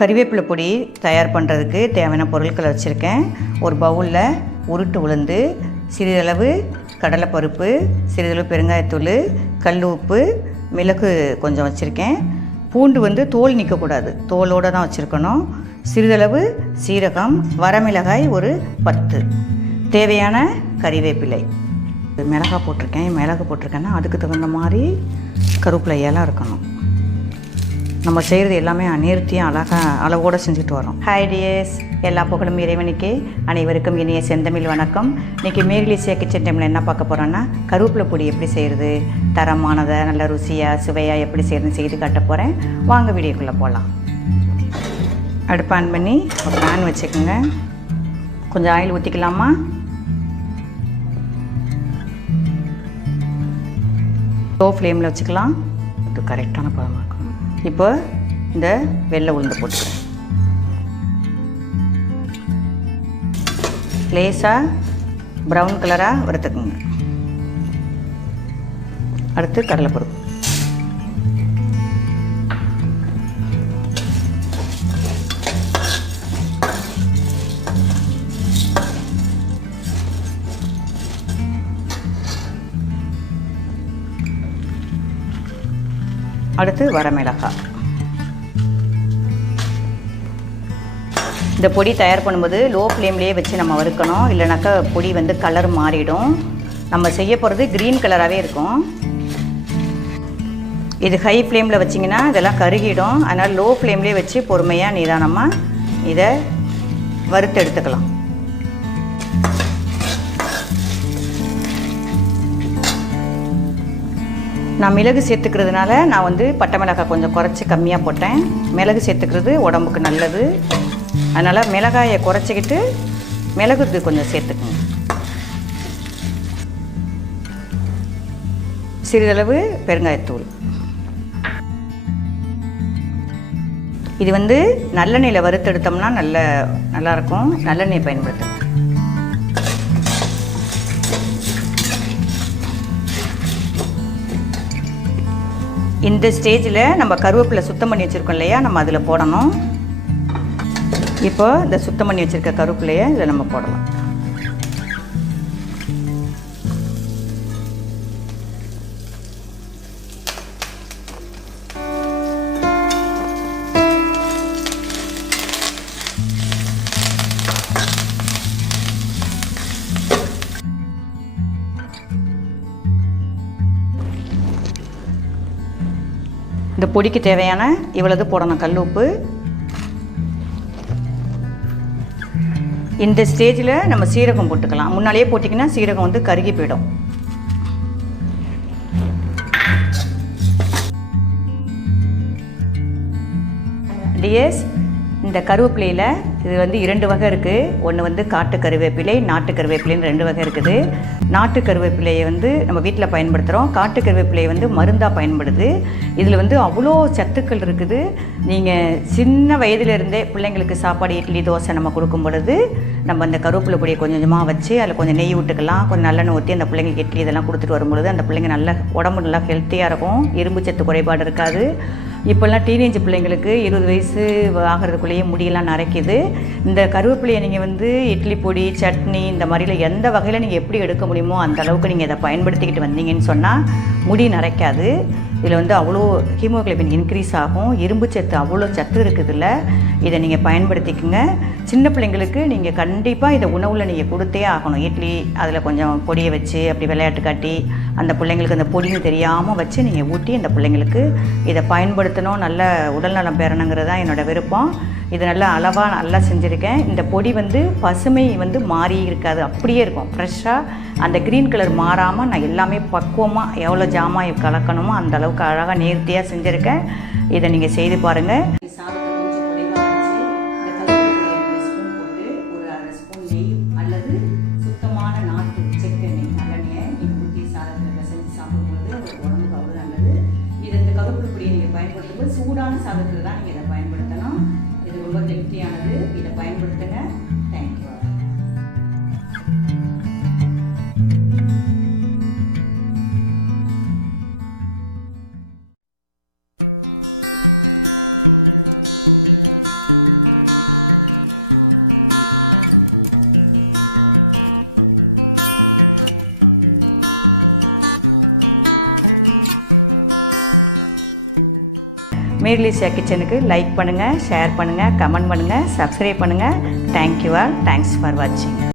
கறிவேப்பிலை பொடி தயார் பண்ணுறதுக்கு தேவையான பொருட்களை வச்சுருக்கேன். ஒரு பவுலில் உருட்டு உளுந்து, சிறிதளவு கடலைப்பருப்பு, சிறிதளவு பெருங்காயத்தூள், கல் உப்பு, மிளகு கொஞ்சம் வச்சுருக்கேன். பூண்டு தோல் நீக்கக்கூடாது, தோலோடு தான் வச்சுருக்கணும். சிறிதளவு சீரகம், வரமிளகாய் ஒரு 10, தேவையான கறிவேப்பிலை. மிளகாய் போட்டிருக்கேன். மிளகு போட்டிருக்கேன்னா அதுக்கு தகுந்த மாதிரி கருவேப்பிலை இலை இருக்கணும். நம்ம செய்கிறது எல்லாமே நேர்த்தியாக அழகாக அளவோடு செஞ்சுட்டு வரோம். ஹாய் டியர்ஸ், எல்லா புகழும் இறைவனுக்கே. அனைவருக்கும் இனிய செந்தமிழ் வணக்கம். இன்றைக்கி மேரி லிஷியா கிச்சன் டைமில் என்ன பார்க்க போகிறோன்னா, கருவேப்பிலை பொடி எப்படி செய்கிறது, தரமானதை நல்ல ருசியாக சுவையாக எப்படி செய்கிறதுன்னு செய்து காட்ட போகிறேன். வாங்க வீடியோக்குள்ளே போகலாம். அடுப்பு ஆன் பண்ணி ஒரு பேன் வச்சுக்கோங்க. கொஞ்சம் ஆயில் ஊற்றிக்கலாமா? லோ ஃப்ளேமில் வச்சுக்கலாம். இது கரெக்டான பதமாக இருக்கும். இப்போ இந்த வெள்ளை உளுந்து போட்டுக்கிறேன். லேசாக ப்ரௌன் கலராக வறுத்துக்குங்க. அடுத்து கடலைப்பருப்பு, அடுத்து வரமிளகாய். இந்த பொடி தயார் பண்ணும்போது லோ ஃப்ளேம்லேயே வச்சு நம்ம வறுக்கணும், இல்லைனாக்கா பொடி கலர் மாறிடும். நம்ம செய்ய போகிறது க்ரீன் கலராகவே இருக்கும். இது ஹை ஃப்ளேமில் வச்சிங்கன்னா இதெல்லாம் கருகிடும். அதனால் லோ ஃப்ளேம்லேயே வச்சு பொறுமையாக நிதானமாக இதை வறுத்து எடுத்துக்கலாம். நான் மிளகு சேர்த்துக்கிறதுனால நான் பட்டை மிளகாய் கொஞ்சம் குறைச்சி கம்மியாக போட்டேன். மிளகு சேர்த்துக்கிறது உடம்புக்கு நல்லது. அதனால் மிளகாயை குறைச்சிக்கிட்டு மிளகு கொஞ்சம் சேர்த்துக்குங்க. சிறிதளவு பெருங்காயத்தூள். இது நல்லெண்ணெயில் வறுத்தெடுத்தோம்னா நல்லாயிருக்கும். நல்லெண்ணெய் பயன்படுத்துங்க. இந்த ஸ்டேஜில் நம்ம கருவேப்பிலை சுத்தம் பண்ணி வச்சுருக்கோம் இல்லையா, நம்ம அதில் போடணும். இப்போ இந்த சுத்தம் பண்ணி வச்சுருக்க கருவேப்பிலையை இதில் நம்ம போடலாம். இந்த பொடிக்கு தேவையான இவ்வளவு போடணும் கல் உப்பு. இந்த ஸ்டேஜில் நம்ம சீரகம் போட்டுக்கலாம். முன்னாலேயே போட்டிங்கன்னா சீரகம் கருகி போயிடும். டிஎஸ், இந்த கருவேப்பிலையில் இது 2 வகை இருக்குது. ஒன்று காட்டு கருவேப்பிலை, நாட்டு கருவேப்பிலைன்னு 2 வகை இருக்குது. நாட்டு கருவேப்பிலையை நம்ம வீட்டில் பயன்படுத்துகிறோம். காட்டு கருவேப்பிலையை மருந்தாக பயன்படுது. இதில் அவ்வளோ சத்துக்கள் இருக்குது. நீங்கள் சின்ன வயதிலிருந்தே பிள்ளைங்களுக்கு சாப்பாடு, இட்லி, தோசை நம்ம கொடுக்கும் பொழுது நம்ம அந்த கருவேப்பிலை பொடியை கொஞ்சம் கொஞ்சமாக வச்சு அதில் கொஞ்சம் நெய் விட்டுக்கலாம், கொஞ்சம் நல்லெண்ணெய் ஊற்றி அந்த பிள்ளைங்களுக்கு இட்லி இதெல்லாம் கொடுத்துட்டு வரும்பொழுது அந்த பிள்ளைங்க நல்ல உடம்பு நல்லா ஹெல்த்தியாக இருக்கும். இரும்பு சத்து குறைபாடு இருக்காது. இப்போல்லாம் டீனேஜ் பிள்ளைங்களுக்கு 20 வயசு ஆகிறதுக்குள்ளேயே முடியெல்லாம் நரைக்குது. இந்த கருவேப்பிலையை நீங்கள் இட்லி பொடி, சட்னி இந்த மாதிரிலாம் எந்த வகையில் நீங்கள் எப்படி எடுக்க முடியுமோ அந்த அளவுக்கு நீங்கள் இதை பயன்படுத்திக்கிட்டு வந்தீங்கன்னு சொன்னால் முடி நரைக்காது. இதில் அவ்வளோ ஹீமோகுளோபின் இன்க்ரீஸ் ஆகும். இரும்பு சத்து அவ்வளோ சத்து இருக்குதுல்ல. இதை நீங்கள் பயன்படுத்திக்கோங்க. சின்ன பிள்ளைங்களுக்கு நீங்கள் கண்டிப்பாக இதை உணவில் நீங்கள் கொடுத்தே ஆகணும். இட்லி அதில் கொஞ்சம் பொடியை வச்சு அப்படி விளையாட்டு காட்டி அந்த பிள்ளைங்களுக்கு அந்த பொடின்னு தெரியாமல் வச்சு நீங்கள் ஊட்டி அந்த பிள்ளைங்களுக்கு இதை பயன்படுத்தணும். நல்ல உடல்நலம் பெறணுங்கிறது தான் என்னோடய விருப்பம். இது நல்லா அளவாக நல்லா செஞ்சுருக்கேன். இந்த பொடி பசுமை மாறி இருக்காது, அப்படியே இருக்கும் ஃப்ரெஷ்ஷாக. அந்த க்ரீன் கலர் மாறாமல் நான் எல்லாமே பக்குவமாக எவ்வளோ ஜாமான் கலக்கணுமோ அந்த அளவுக்கு அழகாக நேர்த்தியாக செஞ்சுருக்கேன். இதை நீங்கள் செய்து பாருங்கள். சாதத்தை கொஞ்சம் குறைவாக வச்சு இந்த கருவேப்பிலையை 2 ஸ்பூன் போட்டு ஒரு 1/2 ஸ்பூன் நெய் அல்லது சுத்தமான நாட்டு செக்கெண்ணெய் நல்லெண்ணெயை நீங்கள் ஊற்றி சாதத்தில் செஞ்சு சாப்பிடும்போது உங்களுக்கு உடம்புக்கு அவ்வளோ நல்லது. இது இந்த கருவேப்பிலை பொடியை நீங்கள் பயன்படுத்தும்போது சூடான சாதத்தில் தான் நீங்கள் இதை பயன்படுத்தணும். இது ரொம்ப ஹெல்த்தியானது. இதை பயன்படுத்துங்க. தேங்க்யூ. மேரி லிஷியா கிச்சனுக்கு லைக் பண்ணுங்கள், ஷேர் பண்ணுங்கள், கமெண்ட் பண்ணுங்கள், சப்ஸ்கிரைப் பண்ணுங்கள். Thank you all. தேங்க்ஸ் ஃபார் வாட்சிங்.